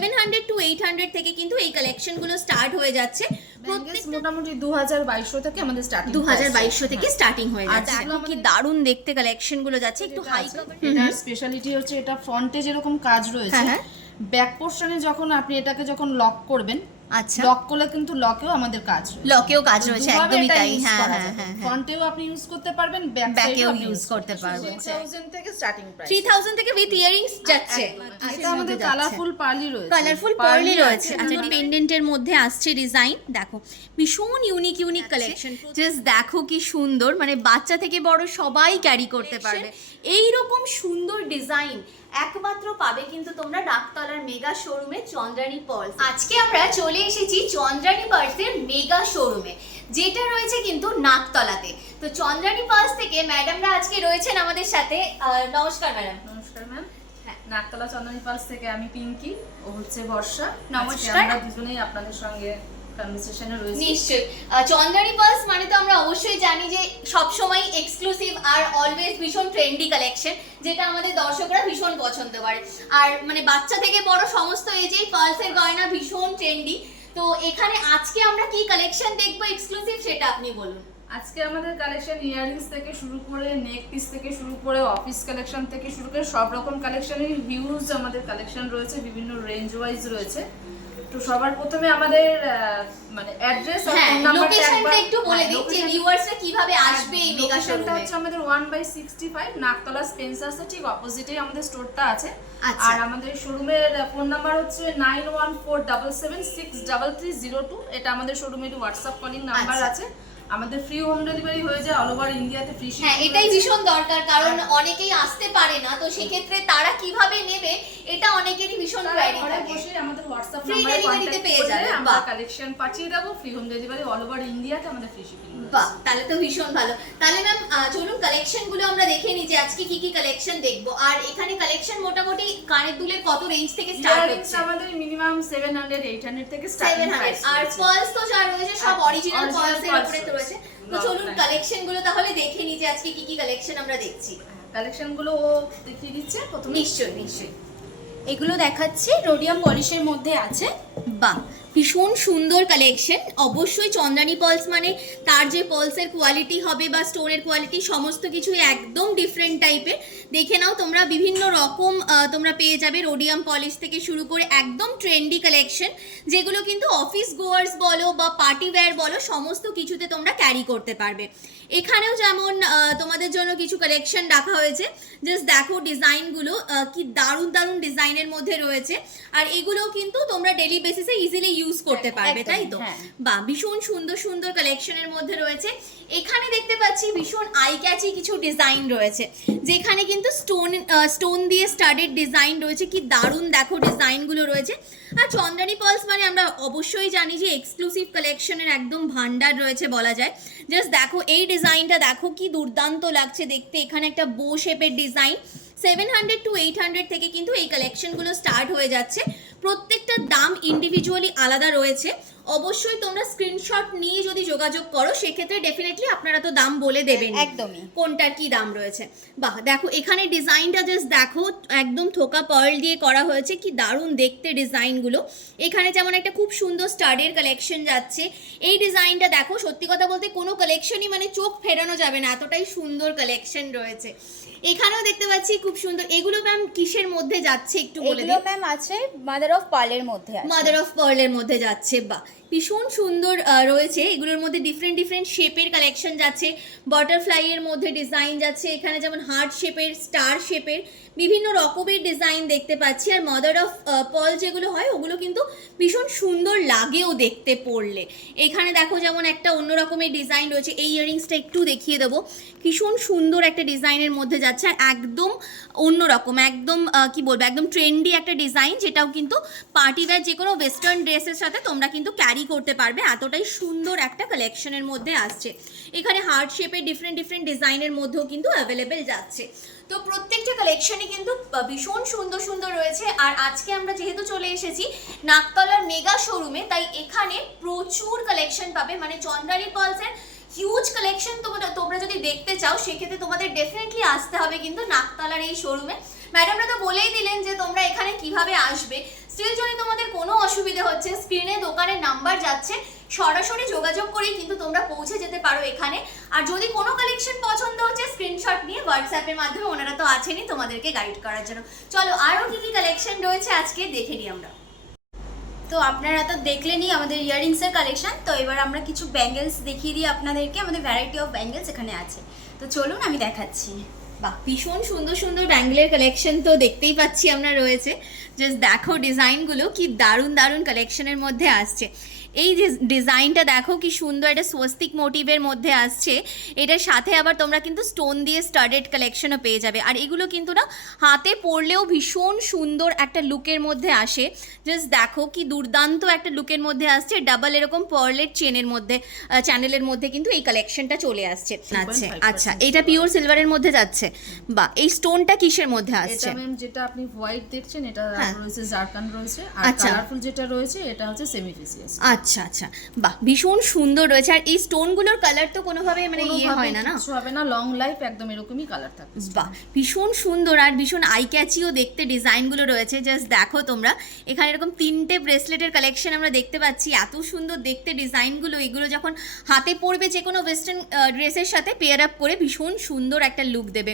700 to 800 থেকে কিন্তু এই কালেকশনগুলো স্টার্ট হয়ে যাচ্ছে। মোটামুটি 2200 থেকে আমাদের স্টার্টিং, 2200 থেকে স্টার্টিং হয়ে যাচ্ছে। কি দারুণ দেখতে কালেকশনগুলো যাচ্ছে, একটু হাই কভার। এটার স্পেশালিটি হচ্ছে এটা ফ্রন্টে যেরকম কাজ রয়েছে, হ্যাঁ। ব্যাক পোর্শনে যখন আপনি এটাকে যখন লক করবেন, আচ্ছা, লক করলে কিন্তু লকেও আমাদের কাজ রয়েছে, লকেও কাজ রয়েছে, একদমই তাই। হ্যাঁ, ফ্রন্টেও আপনি ইউজ করতে পারবেন, ব্যাকেও ইউজ করতে পারবেন। 3000 থেকে স্টার্টিং প্রাইস, 3000 থেকে উইথ ইয়ারিংস যাচ্ছে। এটা আমাদের কালারফুল পার্লি রয়েছে, কালারফুল পার্লি রয়েছে। আচ্ছা, পেন্ডেন্টের মধ্যে আসছে ডিজাইন, দেখো ভীষণ ইউনিক কালেকশন। জাস্ট দেখো কি সুন্দর, মানে বাচ্চা থেকে বড় সবাই ক্যারি করতে পারবে। এই রকম সুন্দর ডিজাইন একমাত্র পাবে কিন্তু তোমরা ডাকতলার মেগা শোরুমে, চন্দ্রানী পার্লস। আজকে আমরা চলে এসেছি চন্দ্রানী পার্লসের মেগা শোরুমে, যেটা রয়েছে কিন্তু নাকতলাতে। তো চন্দ্রানী পার্লস থেকে ম্যাডামরা আজকে রয়েছেন আমাদের সাথে। নমস্কার ম্যাডাম। নমস্কার ম্যাম। নাকতলা চন্দ্রানী পার্লস থেকে আমি পিঙ্কি, ও হচ্ছে বর্ষা। নমস্কার। আমরা দুজনেই আপনাদের সঙ্গে কনভারসেশনে রয়েছি। নিশ্চয়ই। চন্দ্রানী পার্লস মানে তো আমরা অবশ্যই জানি যে সবসময় এক্সক্লুসিভ আর অলওয়েজ ভীষণ ট্রেন্ডি কালেকশন, যেটা আমাদের দর্শকরা ভীষণ পছন্দ করে। আর মানে বাচ্চা থেকে বড় সমস্ত এজেই পার্লসের গয়না ভীষণ ট্রেন্ডি। তো এখানে আজকে আমরা কি কালেকশন দেখবো এক্সক্লুসিভ, সেটা আপনি বলুন। আজকে আমাদের কালেকশন ইয়ারিংস থেকে শুরু করে, নেক পিস থেকে শুরু করে, অফিস কালেকশন থেকে শুরু করে সব রকম কালেকশনের হিউজ আমাদের কালেকশন রয়েছে, বিভিন্ন রেঞ্জ ওয়াইজ রয়েছে। তো সবার প্রথমে আমাদের মানে অ্যাড্রেস আর ফোন নাম্বারটা লোকেশনটা একটু বলে দিই যে ভিউয়ার্সরা কিভাবে আসবে এই মেগা শোরুমে। হচ্ছে আমাদের 1/65 নাকতলা স্পেন্সার্সের ঠিক অপোজিটেই আমাদের স্টোরটা আছে। আর আমাদের শোরুমের ফোন নাম্বার হচ্ছে 914777633302। এটা আমাদের শোরুমের হোয়াটসঅ্যাপ কলিং নাম্বার আছে। আমাদের ফ্রি হোম ডেলিভারি হয়ে যায় অল ওভার ইন্ডিয়াতে, ফ্রি শিপিং। হ্যাঁ, এটাই ভীষণ দরকার, কারণ অনেকেই আসতে পারে না, তো সেই ক্ষেত্রে তারা কিভাবে নেবে এটা অনেকেরই ভীষণ কোয়ারি থাকে। বসে আমাদের হোয়াটসঅ্যাপ ফ্রি নাম্বারে ডেলিভারিতে পেয়ে যাবে। আমরা কালেকশন পাঠিয়ে দেব, free home delivery all over ইন্ডিয়াতে, আমাদের ফ্রি শিপিং। বাহ, তাহলে তো ভীষণ ভালো। তাহলে ম্যাম চলুন কালেকশন গুলো আমরা দেখে নিই যে আজকে কি কি কালেকশন দেখবো। আর এখানে কালেকশন মোটামুটি কানের দুলের কত রেঞ্জ থেকে স্টার্ট হচ্ছে? আমাদের মিনিমাম 700 800 থেকে স্টার্টিং প্রাইস। আর পার্লস তো যা রয়েছে সব অরিজিনাল পার্লস এর উপরে তো রয়েছে। তো চলুন কালেকশন গুলো তাহলে দেখে নিই যে আজকে কি কি কালেকশন আমরা দেখছি। কালেকশন গুলো দেখিয়ে দিচ্ছে প্রথমে। নিশ্চয়ই। এগুলো দেখাচ্ছি, রোডিয়াম পলিশের মধ্যে আছে। বাহ, ভীষণ সুন্দর কালেকশন। অবশ্যই চন্দ্রানী পার্লস মানে তার যে পার্লসের কোয়ালিটি হবে বা স্টোনের কোয়ালিটি সমস্ত কিছুই একদম ডিফারেন্ট টাইপের। দেখে নাও তোমরা, বিভিন্ন রকম তোমরা পেয়ে যাবে, রোডিয়াম পলিশ থেকে শুরু করে একদম ট্রেন্ডি কালেকশন, যেগুলো কিন্তু অফিস গোয়ার্স বলো বা পার্টি ওয়্যার বলো সমস্ত কিছুতে তোমরা ক্যারি করতে পারবে। এখানেও যেমন তোমাদের জন্য কিছু কালেকশন রাখা হয়েছে। জাস্ট দেখো ডিজাইনগুলো কি দারুণ দারুণ ডিজাইনের মধ্যে রয়েছে। আর এগুলো কিন্তু তোমরা ডেইলি বেসিসে ইজিলি ইউজ করতে পারবে, তাই তো? বা ভীষণ সুন্দর সুন্দর কালেকশনের মধ্যে রয়েছে। এখানে দেখতে পাচ্ছি ভীষণ আই ক্যাচি কিছু ডিজাইন রয়েছে, যেখানে কিন্তু স্টোন দিয়ে স্টাডেড ডিজাইন রয়েছে। কি দারুণ দেখো ডিজাইনগুলো রয়েছে। আর চন্দ্রানী পার্লস মানে আমরা অবশ্যই জানি যে এক্সক্লুসিভ কালেকশনের একদম ভান্ডার রয়েছে বলা যায়। জাস্ট দেখো এই ডিজাইনটা, দেখো কি দুর্দান্ত লাগছে দেখতে। এখানে একটা বো শেপের ডিজাইন। 700 to 800 থেকে কিন্তু এই কালেকশনগুলো স্টার্ট হয়ে যাচ্ছে। প্রত্যেকটা দাম ইন্ডিভিজুয়ালি আলাদা রয়েছে। অবশ্যই তোমরা স্ক্রিনশট নিয়ে যদি যোগাযোগ করো সেক্ষেত্রে ডেফিনেটলি আপনারা তো দাম বলে দেবেন একদমই কোনটার কি দাম রয়েছে। বাহ, দেখো এখানে ডিজাইনটা জাস্ট দেখো, একদম থোকা পার্ল দিয়ে করা হয়েছে। কি দারুণ দেখতে ডিজাইনগুলো। এখানে যেমন একটা খুব সুন্দর স্টাডের কালেকশন যাচ্ছে। এই ডিজাইনটা দেখো, সত্যি কথা বলতে কোনো কালেকশনই মানে চোখ ফেরানো যাবে না, এতটাই সুন্দর কালেকশন রয়েছে। এখানেও দেখতে পাচ্ছি খুব সুন্দর। এগুলো ম্যাম কিসের মধ্যে যাচ্ছে একটু বলে দিন। এগুলো ম্যাম আছে মাদার অফ পার্লের মধ্যে আছে। মাদার অফ পার্লের মধ্যে যাচ্ছে। বাহ, ভীষণ সুন্দর রয়েছে। এগুলোর মধ্যে ডিফারেন্ট ডিফারেন্ট শেপের কালেকশন যাচ্ছে। বাটারফ্লাই এর মধ্যে ডিজাইন যাচ্ছে। এখানে যেমন হার্ট শেপের, স্টার শেপের বিভিন্ন রকমের ডিজাইন দেখতে পাচ্ছি। আর মাদার অফ পার্ল যেগুলো হয় ওগুলো কিন্তু ভীষণ সুন্দর লাগেও দেখতে পড়লে। এখানে দেখো যেমন একটা অন্য রকমের ডিজাইন রয়েছে। এই ইয়ারিংসটা একটু দেখিয়ে দেবো। ভীষণ সুন্দর একটা ডিজাইনের মধ্যে যাচ্ছে, আর একদম অন্যরকম, একদম কি বলবো, একদম ট্রেন্ডি একটা ডিজাইন, যেটাও কিন্তু পার্টি ওয়্যার যে কোনো ওয়েস্টার্ন ড্রেসের সাথে তোমরা কিন্তু ক্যারি করতে পারবে। এতটাই সুন্দর একটা কালেকশনের মধ্যে আসছে। এখানে হার্ট শেপের ডিফারেন্ট ডিফারেন্ট ডিজাইনের মধ্যেও কিন্তু অ্যাভেলেবেল যাচ্ছে। তো প্রত্যেকটা কালেকশনই কিন্তু ভীষণ সুন্দর সুন্দর রয়েছে। আর আজকে আমরা যেহেতু চলে এসেছি নাকতলার মেগা শোরুমে, তাই এখানে প্রচুর কালেকশন পাবে। মানে চন্দ্রানী পার্লসের হিউজ কালেকশন তোমরা যদি দেখতে চাও সেক্ষেত্রে তোমাদের ডেফিনেটলি আসতে হবে কিন্তু নাকতলার এই শোরুমে। ম্যাডামরা তো বলেই দিলেন যে তোমরা এখানে কিভাবে আসবে। স্টিল যদি তোমাদের কোনো অসুবিধা হচ্ছে, স্ক্রিনে দোকানের নাম্বার যাচ্ছে, সরাসরি যোগাযোগ করেই কিন্তু তোমরা পৌঁছে যেতে পারো এখানে। আর যদি কোনো কালেকশন পছন্দ হচ্ছে, স্ক্রিনশট নিয়ে হোয়াটসঅ্যাপের মাধ্যমে, ওনারা তো আছেনই তোমাদেরকে গাইড করার জন্য। চলো আরও কি কি কালেকশন রয়েছে আজকে দেখে নিই আমরা। তো আপনারা তো দেখলেনই আমাদের ইয়াররিংসের কালেকশন। তো এবার আমরা কিছু ব্যাঙ্গেলস দেখিয়ে দিই আপনাদেরকে। আমাদের ভ্যারাইটি অফ ব্যাঙ্গেলস এখানে আছে, তো চলুন আমি দেখাচ্ছি। বাহ, ভীষণ সুন্দর সুন্দর ব্যাঙ্গেলের কালেকশন তো দেখতেই পাচ্ছি আমরা রয়েছে। জাস্ট দেখো ডিজাইনগুলো কি দারুণ দারুণ কালেকশনের মধ্যে আসছে। এই যে ডিজাইনটা দেখো কি সুন্দর, এটা স্বস্তিক মোটিভের মধ্যে আসছে। এটার সাথে আবার তোমরা কিন্তু স্টোন দিয়ে স্টাডেড কালেকশনও পেয়ে যাবে। আর এগুলো কিন্তু না হাতে পরলেও ভীষণ সুন্দর একটা লুকের মধ্যে আসে। জাস্ট দেখো কি দুর্দান্ত একটা লুকের মধ্যে আসছে। ডাবল এরকম পার্লের চেনের মধ্যে, চ্যানেলের মধ্যে কিন্তু এই কালেকশনটা চলে আসছে। আচ্ছা আচ্ছা, এটা পিওর সিলভারের মধ্যে যাচ্ছে। বা এই স্টোনটা কিসের মধ্যে আসছে? এটা ম্যাম যেটা আপনি হোয়াইট দেখছেন এটা রয়েছে জারকান রয়েছে, আর আচ্ছা। কালারফুল যেটা রয়েছে এটা হচ্ছে সেমিফেসিয়াস। আচ্ছা আচ্ছা, বাহ ভীষণ সুন্দর রয়েছে। আর এই স্টোনগুলোর কালার তো কোনোভাবে মানে ইয়ে হয় না, না কিছু হবে না, লং লাইফ একদম এরকমই কালার থাকবে। বাহ ভীষণ সুন্দর আর ভীষণ আই ক্যাচিও দেখতে ডিজাইনগুলো রয়েছে। জাস্ট দেখো তোমরা এখানে এরকম 3টে ব্রেসলেটের কালেকশন আমরা দেখতে পাচ্ছি। এত সুন্দর দেখতে ডিজাইনগুলো, এগুলো যখন হাতে পরবে যে কোনো ওয়েস্টার্ন ড্রেসের সাথে পেয়ার আপ করে ভীষণ সুন্দর একটা লুক দেবে।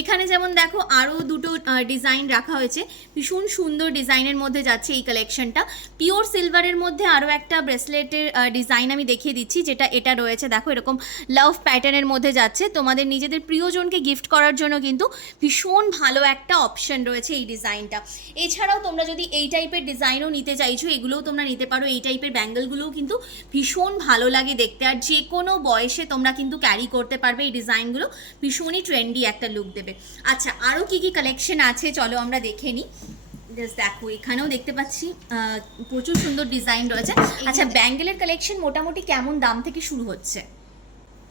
এখানে যেমন দেখো আরও দুটো ডিজাইন রাখা হয়েছে, ভীষণ সুন্দর ডিজাইনের মধ্যে যাচ্ছে এই কালেকশনটা। পিওর সিলভারের মধ্যে আরও একটা ব্রেসলেটের ডিজাইন আমি দেখিয়ে দিচ্ছি, যেটা এটা রয়েছে। দেখো এরকম লাভ প্যাটার্নের মধ্যে যাচ্ছে। তোমাদের নিজেদের প্রিয়জনকে গিফট করার জন্য কিন্তু ভীষণ ভালো একটা অপশন রয়েছে এই ডিজাইনটা। এছাড়াও তোমরা যদি এই টাইপের ডিজাইনও নিতে চাইছো, এগুলোও তোমরা নিতে পারো। এই টাইপের ব্যাঙ্গেলগুলোও কিন্তু ভীষণ ভালো লাগে দেখতে, আর যে কোনো বয়সে তোমরা কিন্তু ক্যারি করতে পারবে। এই ডিজাইনগুলো ভীষণই ট্রেন্ডি একটা লুক দেবে। আচ্ছা, আরও কি কি কালেকশন আছে চলো আমরা দেখে নিই। জাস্ট দেখো এখানেও দেখতে পাচ্ছি প্রচুর সুন্দর ডিজাইন রয়েছে। আচ্ছা, ব্যাঙ্গেলের কালেকশন মোটামুটি কেমন দাম থেকে শুরু হচ্ছে?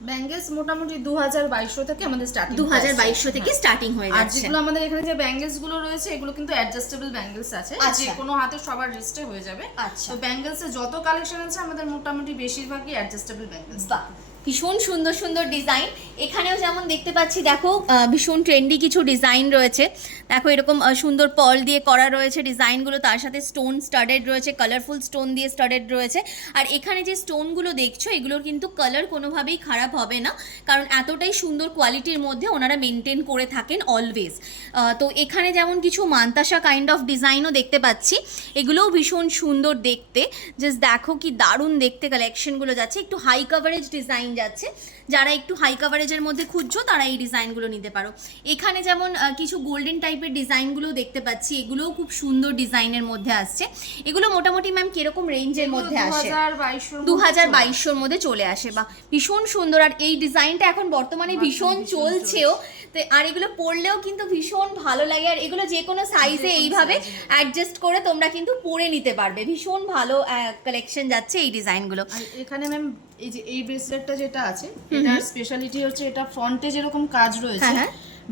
ব্যাঙ্গেলস মোটামুটি 2200 থেকে আমাদের স্টার্টিং, 2200 থেকে স্টার্টিং হয়ে আর যাচ্ছে। যেগুলো আমাদের এখানে যে ব্যাঙ্গেলস গুলো রয়েছে এগুলো কিন্তু অ্যাডজাস্টেবল ব্যাঙ্গেলস আছে, আচ্ছা। যে কোনো হাতে সবার রিস্টে হয়ে যাবে। আচ্ছা। তো ব্যাঙ্গেলসে যত কালেকশন আছে আমাদের মোটামুটি বেশিরভাগই অ্যাডজাস্টেবল ব্যাঙ্গেলস। বাহ, ভীষণ সুন্দর সুন্দর ডিজাইন। এখানেও যেমন দেখতে পাচ্ছি দেখো ভীষণ ট্রেন্ডি কিছু ডিজাইন রয়েছে। দেখো এরকম সুন্দর পার্ল দিয়ে করা রয়েছে ডিজাইনগুলো, তার সাথে স্টোন স্টাডেড রয়েছে, কালারফুল স্টোন দিয়ে স্টাডেড রয়েছে। আর এখানে যে স্টোনগুলো দেখছো এগুলোর কিন্তু কালার কোনোভাবেই খারাপ হবে না, কারণ এতটাই সুন্দর কোয়ালিটির মধ্যে ওনারা মেনটেন করে থাকেন অলওয়েজ। তো এখানে যেমন কিছু মান্তাসা কাইন্ড অফ ডিজাইনও দেখতে পাচ্ছি, এগুলোও ভীষণ সুন্দর দেখতে। জাস্ট দেখো কি দারুণ দেখতে কালেকশনগুলো যাচ্ছে। একটু হাই কাভারেজ ডিজাইন যাচ্ছে, যারা একটু হাই কাভারেজের মধ্যে খুঁজছো তারা এই ডিজাইনগুলো নিতে পারো। এখানে যেমন কিছু গোল্ডেন টাইপের ডিজাইনগুলো দেখতে পাচ্ছি, এগুলোও খুব সুন্দর ডিজাইনের মধ্যে আসছে। এগুলো মোটামুটি ম্যাম কিরকম রেঞ্জের মধ্যে আসে? 2200 মধ্যে চলে আসে। বা ভীষণ সুন্দর। আর এই ডিজাইনটা এখন বর্তমানে ভীষণ চলছেও, তো আর এগুলো পরলেও কিন্তু ভীষণ ভালো লাগে। আর এগুলো যে কোনো সাইজে এইভাবে অ্যাডজাস্ট করে তোমরা কিন্তু পরে নিতে পারবে। ভীষণ ভালো কালেকশন যাচ্ছে এই ডিজাইনগুলো। আর এখানে ম্যাম এই যে এই ব্রেসলেটটা যেটা আছে এটার স্পেশালিটি হচ্ছে এটা ফ্রন্টে যেরকম কাজ রয়েছে, হ্যাঁ।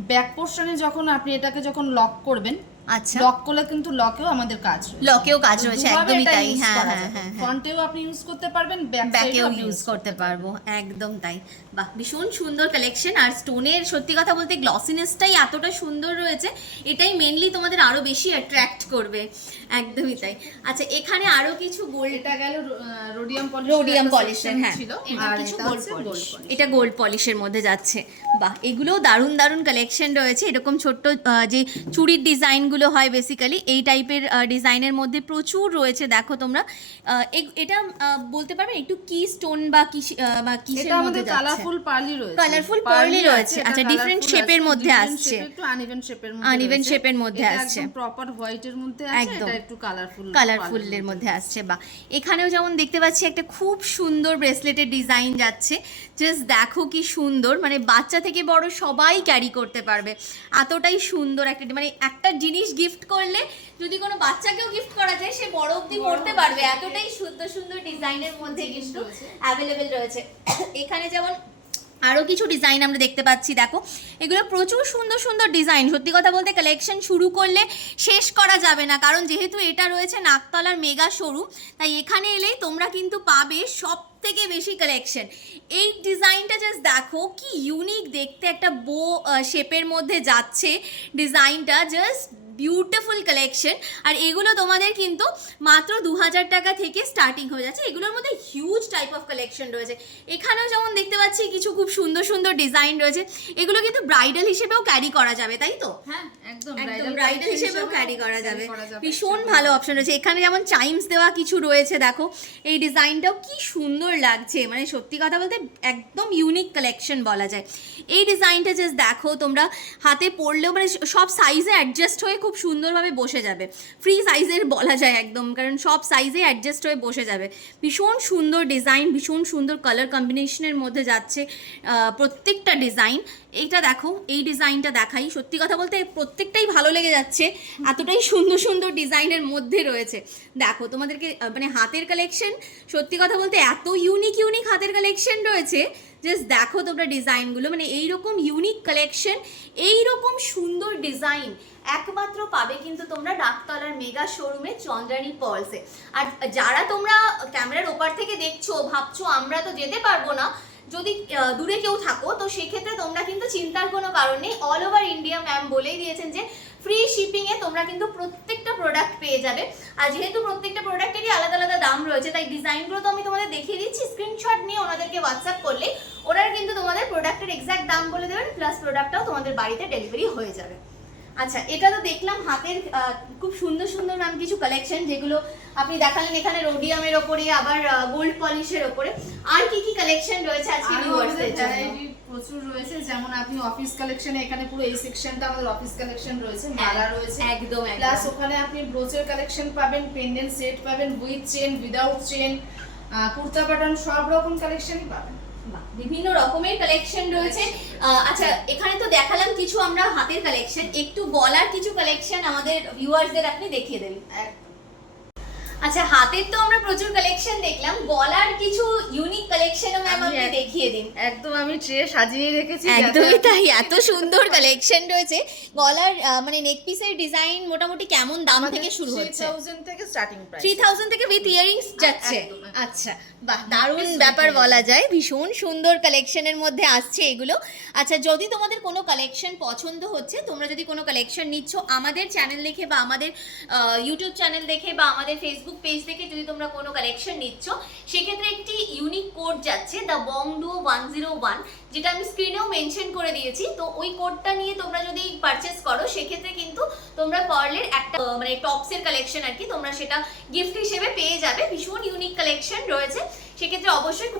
ব্যাক পোর্শনে যখন আপনি এটাকে যখন লক করবেন, আচ্ছা, লক করলে কিন্তু লকেও আমাদের কাজ রয়েছে, লকেও কাজ রয়েছে, একদমই তাই। হ্যাঁ হ্যাঁ হ্যাঁ হ্যাঁ, ফ্রন্টেও আপনি ইউজ করতে পারবেন, ব্যাকেও ইউজ করতে পারবো, একদম তাই। বাহ, ভীষণ সুন্দর কালেকশন। আর স্টোনের সত্যি কথা বলতে গ্লসিনেসটাই এতটা সুন্দর রয়েছে, এটাই মেনলি তোমাদের আরো বেশি অ্যাট্রাক্ট করবে। একদমই তাই। আচ্ছা, এখানে আরো কিছু গোল্ড, এটা গেল রোডিয়াম পলিশের, হ্যাঁ, আর কিছু এটা গোল্ড হচ্ছে পলিশ, gold polish। এটা গোল্ড পলিশের মধ্যে যাচ্ছে। বাহ, এগুলোও দারুণ দারুণ কালেকশন রয়েছে। এরকম ছোট্ট যে চুড়ির ডিজাইনগুলো হয় বেসিক্যালি এই টাইপের ডিজাইনের মধ্যে প্রচুর রয়েছে। দেখো তোমরা এটা বলতে পারবে একটু কি স্টোন বা কিসের এটা মধ্যে আমাদের যাচ্ছে? কালারফুল পার্লি রয়েছে, কালারফুল পার্লি রয়েছে। আচ্ছা, ডিফারেন্ট শেপের মধ্যে আসছে, একটু আনইভেন শেপের মধ্যে, আনইভেন শেপের মধ্যে আসছে, একদম প্রপার হোয়াইটের মধ্যে আছে, একদম এটা একটু কালারফুলের মধ্যে আসছে। বা এখানেও যেমন দেখতে পাচ্ছি একটা খুব সুন্দর ব্রেসলেটের ডিজাইন যাচ্ছে। জাস্ট দেখো কি সুন্দর, মানে বাচ্চা থেকে বড় সবাই ক্যারি করতে পারবে, এতটাই সুন্দর একটা, মানে একটা জিনিস গিফট করলে যদি কোনো বাচ্চাকেও গিফট করা যায় সে বড় অবধি করতে পারবে, এতটাই সুন্দর সুন্দর ডিজাইনের মধ্যে কিন্তু অ্যাভেলেবেল রয়েছে। এখানে যেমন আরও কিছু ডিজাইন আমরা দেখতে পাচ্ছি। দেখো এগুলো প্রচুর সুন্দর সুন্দর ডিজাইন। সত্যি কথা বলতে কালেকশন শুরু করলে শেষ করা যাবে না, কারণ যেহেতু এটা রয়েছে নাকতলার মেগা শোরুম, তাই এখানে এলেই তোমরা কিন্তু পাবে সব থেকে বেশি কালেকশন। এই ডিজাইনটা জাস্ট দেখো কি ইউনিক দেখতে, একটা বো শেপের মধ্যে যাচ্ছে ডিজাইনটা, জাস্ট বিউটিফুল কালেকশন। আর এগুলো তোমাদের কিন্তু মাত্র 2000 টাকা থেকে স্টার্টিং হয়ে যাচ্ছে। এগুলোর মধ্যে হিউজ টাইপ অফ কালেকশন রয়েছে। এখানেও যেমন দেখতে পাচ্ছি কিছু খুব সুন্দর সুন্দর ডিজাইন রয়েছে। এগুলো কিন্তু ব্রাইডাল হিসেবেও ক্যারি করা যাবে, তাই তো? হ্যাঁ একদম ব্রাইডাল হিসেবেও ক্যারি করা যাবে। ভীষণ ভালো অপশন রয়েছে। এখানে যেমন চাইমস দেওয়া কিছু রয়েছে, দেখো এই ডিজাইনটাও কি সুন্দর লাগছে, মানে সত্যি কথা বলতে একদম ইউনিক কালেকশন বলা যায়। এই ডিজাইনটা জাস্ট দেখো, তোমরা হাতে পরলেও মানে সব সাইজে অ্যাডজাস্ট হয়ে খুব সুন্দরভাবে বসে যাবে। ফ্রি সাইজের বলা যায় একদম, কারণ সব সাইজে অ্যাডজাস্ট হয়ে বসে যাবে। ভীষণ সুন্দর ডিজাইন, ভীষণ সুন্দর কালার কম্বিনেশনের মধ্যে যাচ্ছে প্রত্যেকটা ডিজাইন। এইটা দেখো, এই ডিজাইনটা দেখাই, সত্যি কথা বলতে প্রত্যেকটাই ভালো লেগে যাচ্ছে, এতটাই সুন্দর সুন্দর ডিজাইনের মধ্যে রয়েছে। দেখো তোমাদেরকে মানে হাতের কালেকশন, সত্যি কথা বলতে এত ইউনিক ইউনিক হাতের কালেকশন রয়েছে। জাস্ট দেখো তোমরা ডিজাইনগুলো, মানে এইরকম ইউনিক কালেকশন, এইরকম সুন্দর ডিজাইন একমাত্র পাবে কিন্তু তোমরা ডাকতলার মেগা শোরুমে চন্দ্রানী পলসে। আর যারা তোমরা ক্যামেরার ওপার থেকে দেখছো, ভাবছো আমরা তো যেতে পারবো না, যদি দূরে কেউ থাকো তো সেক্ষেত্রে তোমরা কিন্তু চিন্তার কোনো কারণ নেই। অল ওভার ইন্ডিয়া ম্যাম বলেই দিয়েছেন যে ফ্রি শিপিংয়ে তোমরা কিন্তু প্রত্যেকটা প্রোডাক্ট পেয়ে যাবে। আর যেহেতু প্রত্যেকটা প্রোডাক্টেরই আলাদা আলাদা দাম রয়েছে, তাই ডিজাইনগুলো তো আমি তোমাদের দেখিয়ে দিচ্ছি। স্ক্রিনশট নিয়ে ওনাদেরকে হোয়াটসঅ্যাপ করলে ওনারা কিন্তু তোমাদের প্রোডাক্টের এক্স্যাক্ট দাম বলে দেবেন, প্লাস প্রোডাক্টটাও তোমাদের বাড়িতে ডেলিভারি হয়ে যাবে। আচ্ছা, এটা তো দেখলাম হাতের খুব সুন্দর সুন্দর ম্যাম কিছু কালেকশন, যেগুলো আপনি দেখালেন এখানে রোডিয়ামের ওপরে, আবার গোল্ড পলিশের ওপরে। আর কি কি কালেকশন রয়েছে আজকে ভিউয়ার্সদের জন্য? প্রচুর রয়েছে, যেমন আপনি অফিস কালেকশনে, এখানে পুরো এই সেকশনটা আমাদের অফিস কালেকশন রয়েছে, মালা রয়েছে একদম। প্লাস ওখানে আপনি ব্রোচের কালেকশন পাবেন, পেন্ডেন্ট সেট পাবেন, with chain, without chain, kurta pattern, সব রকম কালেকশনই পাবেন। বিভিন্ন রকমের কালেকশন রয়েছে। আচ্ছা, এখানে তো দেখালাম কিছু আমরা হাতের কালেকশন, একটু গলার কিছু কালেকশন আমাদের ভিউয়ার্সদের আপনি দেখিয়ে দেন। আচ্ছা, হাতের তো আমরা প্রচুর কালেকশন দেখলাম, গলার কিছু ইউনিক কালেকশনও ম্যাম আপনি দেখিয়ে দিন। একদম আমি ট্রে সাজিয়ে রেখেছি। একদমই তাই, এত সুন্দর কালেকশন রয়েছে। গলার মানে নেক পিসের ডিজাইন মোটামুটি কেমন দাম থেকে শুরু হচ্ছে? 3000 থেকে স্টার্টিং প্রাইস। 3000 থেকে উইথ ইয়ারিংস যাচ্ছে। আচ্ছা, বাহ, দারুণ ব্যাপার বলা যায়। ভীষণ সুন্দর কালেকশনের মধ্যে আসছে এগুলো। আচ্ছা, যদি তোমাদের কোনো কালেকশন পছন্দ হচ্ছে, তোমরা যদি কোনো কালেকশন নিচ্ছ আমাদের চ্যানেল দেখে বা আমাদের ইউটিউব চ্যানেল দেখে বা আমাদের ফেসবুক পেজ থেকে যদি তোমরা কোনো কালেকশন নিচ্ছ, সেক্ষেত্রে একটি ইউনিক কোড যাচ্ছে, দ্য বংডুও 101, যেটা আমি স্ক্রিনেও মেনশন করে দিয়েছি। তো ওই কোডটা নিয়ে তোমরা যদি পারচেস করো, সেক্ষেত্রে কিন্তু তোমরা পার্লের একটা মানে টপসের কালেকশন আর কি তোমরা সেটা গিফট হিসেবে পেয়ে যাবে। ভীষণ ইউনিক কালেকশন রয়েছে, সেক্ষেত্রে অবশ্যই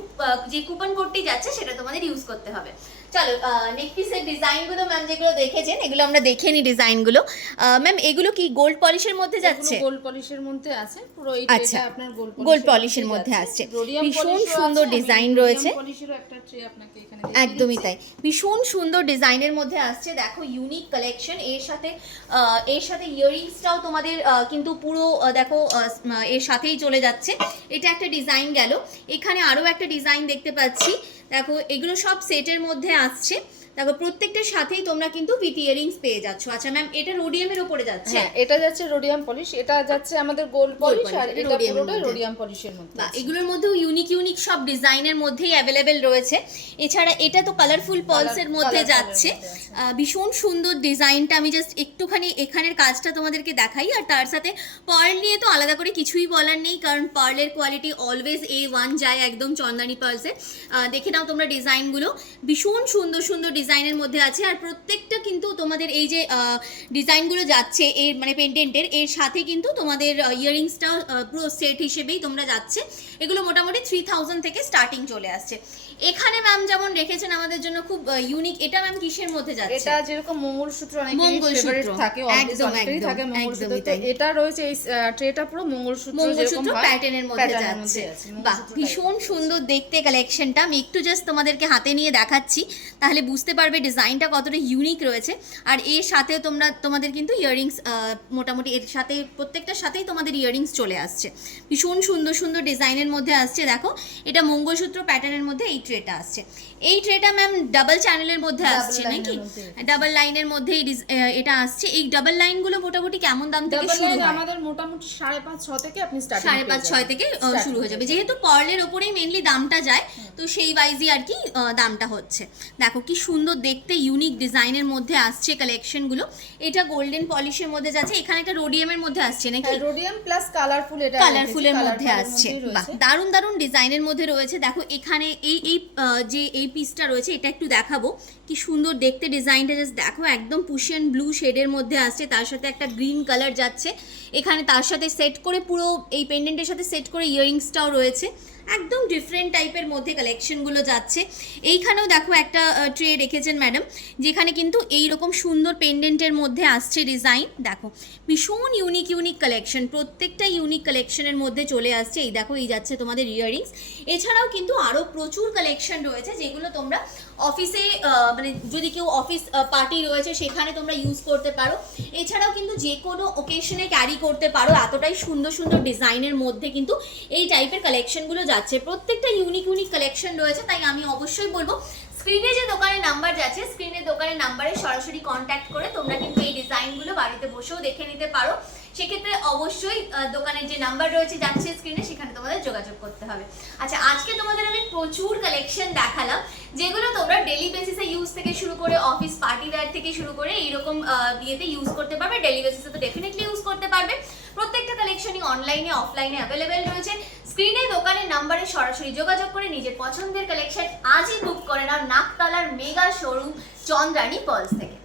যে কুপন কোডটি যাচ্ছে সেটা তোমাদের ইউজ করতে হবে। চলো, নেক পিসের ডিজাইনগুলো ম্যাম যেগুলো দেখেছেন, এগুলো আমরা দেখে নিই ডিজাইনগুলো। ম্যাম, এগুলো কি গোল্ড পলিশের মধ্যে যাচ্ছে? গোল্ড পলিশের মধ্যে আছে পুরো। এই আচ্ছা, ট্রেটা আপনার গোল্ড পলিশের মধ্যে আসছে। ভীষণ সুন্দর ডিজাইন রয়েছে, পলিশেরও একটা ট্রে আপনাকে এখানে একদমই তাই। ভীষণ সুন্দর ডিজাইনের মধ্যে আসছে, দেখো ইউনিক কালেকশন। এর সাথে ইয়াররিংসটাও তোমাদের কিন্তু পুরো দেখো এর সাথেই চলে যাচ্ছে। এটা একটা ডিজাইন গেল, এখানে আরো একটা ডিজাইন দেখতে পাচ্ছি। দেখো এগুলো সব সেটের মধ্যে আসছে। দেখো প্রত্যেকটার সাথেই তোমরা কিন্তু উইথ ইয়াররিংস পেয়ে যাচ্ছ। আচ্ছা ম্যাম, এটা রোডিয়ামের উপরে যাচ্ছে? হ্যাঁ, এটা যাচ্ছে রোডিয়াম পলিশ, এটা যাচ্ছে আমাদের গোল্ড পলিশ, আর এটা পুরোটা রোডিয়াম পলিশের মধ্যে। এগুলোর মধ্যেও ইউনিক ইউনিক সব ডিজাইনের মধ্যেই অ্যাভেলেবেল রয়েছে। এছাড়া এটা তো কালারফুল পলসের মধ্যে যাচ্ছে। ভীষণ সুন্দর ডিজাইনটা, আমি জাস্ট একটুখানি এখানের কাজটা তোমাদেরকে দেখাই। আর তার সাথে পার্ল নিয়ে তো আলাদা করে কিছুই বলার নেই, কারণ পার্লের কোয়ালিটি অলওয়েজ A1 যায় একদম চন্দ্রানী পার্লসে। দেখে নাও তোমরা ডিজাইনগুলো, ভীষণ সুন্দর সুন্দর ডিজাইনের মধ্যে আছে। আর প্রত্যেকটা কিন্তু তোমাদের এই যে ডিজাইনগুলো যাচ্ছে এর মানে পেন্ডেন্টের, এর সাথে কিন্তু তোমাদের ইয়াররিংসটা পুরো সেট হিসেবেই তোমরা যাচ্ছে। এগুলো মোটামুটি 3000 থেকে স্টার্টিং চলে আসছে। এখানে ম্যাম যেমন রেখেছেন আমাদের জন্য খুব ইউনিক, এটা ম্যাম কিসের মধ্যে যাচ্ছে? এটা যেরকম মঙ্গলসূত্র অনেকেরই ফেভারিট থাকে, একদম থাকে মঙ্গলসূত্র, তো এটা রয়েছে এই ট্রেটা পুরো মঙ্গলসূত্র প্যাটার্নের মধ্যে যাচ্ছে। বাহ, ভীষণ সুন্দর দেখতে কালেকশনটা। আমি একটু জাস্ট তোমাদেরকে হাতে নিয়ে দেখাচ্ছি, তাহলে বুঝতে পারবে ডিজাইনটা কতটা ইউনিক রয়েছে। আর এর সাথে তোমাদের কিন্তু ইয়াররিংস মোটামুটি এর সাথে প্রত্যেকটার সাথেই তোমাদের ইয়াররিংস চলে আসছে। ভীষণ সুন্দর সুন্দর ডিজাইনের মধ্যে আসছে। দেখো এটা মঙ্গলসূত্র প্যাটার্নের মধ্যে এই ট্রেটা আসছে। এই ট্রেটা ম্যাম ডাবল চ্যানেলের মধ্যে আসছে নাকি? ডাবল লাইনের মধ্যে এটা আসছে। এই ডাবল লাইনগুলো মোটামুটি কেমন দাম থেকে শুরু হয়? আমাদের মোটামুটি 5.5-6 থেকে আপনি স্টার্টিং 5.5-6 থেকে শুরু হয়ে যাবে, যেহেতু পার্লের ওপরেই মেইনলি দামটা যায়, তো সেই ওয়াইজই আর কি দামটা হচ্ছে। দেখো কি সুন্দর সুন্দর দেখতে ইউনিক ডিজাইনের মধ্যে আসছে কালেকশনগুলো। এটা গোল্ডেন পলিশের মধ্যে যাচ্ছে, এখানে একটা রোডিয়ামের মধ্যে আসছে নাকি? রোডিয়াম প্লাস কালারফুল, এটা কালারফুলের মধ্যে আসছে। বাহ, দারুণ দারুণ ডিজাইনের মধ্যে রয়েছে। দেখো এখানে এই এই যে এই পিসটা রয়েছে এটা একটু দেখাবো, কি সুন্দর দেখতে ডিজাইনটা, জাস্ট দেখো একদম পুশিয়ান ব্লু শেডের মধ্যে আসছে, তার সাথে একটা গ্রিন কালার যাচ্ছে এখানে, তার সাথে সেট করে পুরো এই পেন্ডেন্টের সাথে সেট করে ইয়ারিংসটাও রয়েছে, একদম ডিফারেন্ট টাইপের মধ্যে কালেকশনগুলো যাচ্ছে। এইখানেও দেখো একটা ট্রে রেখেছেন ম্যাডাম, যেখানে কিন্তু এইরকম সুন্দর পেন্ডেন্টের মধ্যে আসছে ডিজাইন। দেখো ভীষণ ইউনিক ইউনিক কালেকশন, প্রত্যেকটা ইউনিক কালেকশনের মধ্যে চলে আসছে। এই দেখো এই যাচ্ছে তোমাদের ইয়াররিংস। এছাড়াও কিন্তু আরও প্রচুর কালেকশন রয়েছে যেগুলো তোমরা অফিসে মানে যদি কেউ অফিস পার্টি রয়েছে সেখানে তোমরা ইউজ করতে পারো। এছাড়াও কিন্তু যে কোনো ওকেশনে ক্যারি করতে পারো, এতটাই সুন্দর সুন্দর ডিজাইনের মধ্যে কিন্তু এই টাইপের কালেকশনগুলো যাচ্ছে। প্রত্যেকটা ইউনিক ইউনিক কালেকশন রয়েছে, তাই আমি অবশ্যই বলবো স্ক্রিনে যে দোকানের নাম্বার যাচ্ছে, স্ক্রিনের দোকানের নাম্বারে সরাসরি কন্ট্যাক্ট করে তোমরা কিন্তু এই ডিজাইনগুলো বাড়িতে বসেও দেখে নিতে পারো। সেক্ষেত্রে অবশ্যই দোকানের যে নাম্বার রয়েছে যাচ্ছে স্ক্রিনে, সেখানে তোমাদের যোগাযোগ করতে হবে। আচ্ছা, আজকে তোমাদের আমি প্রচুর কালেকশন দেখালাম যেগুলো তোমরা ডেলি বেসিসে ইউজ থেকে শুরু করে অফিস পার্টি ওয়্যার থেকে শুরু করে এইরকম বিয়েতে ইউজ করতে পারবে, ডেলি বেসিসে তো ডেফিনেটলি ইউজ করতে পারবে। প্রত্যেকটা কালেকশনই অনলাইনে অফলাইনে অ্যাভেলেবেল রয়েছে। স্ক্রিনে দোকানের নাম্বারে সরাসরি যোগাযোগ করে নিজের পছন্দের কালেকশন আজই বুক করে নাও নাকতলার মেগা শোরুম চন্দ্রানী পলস থেকে।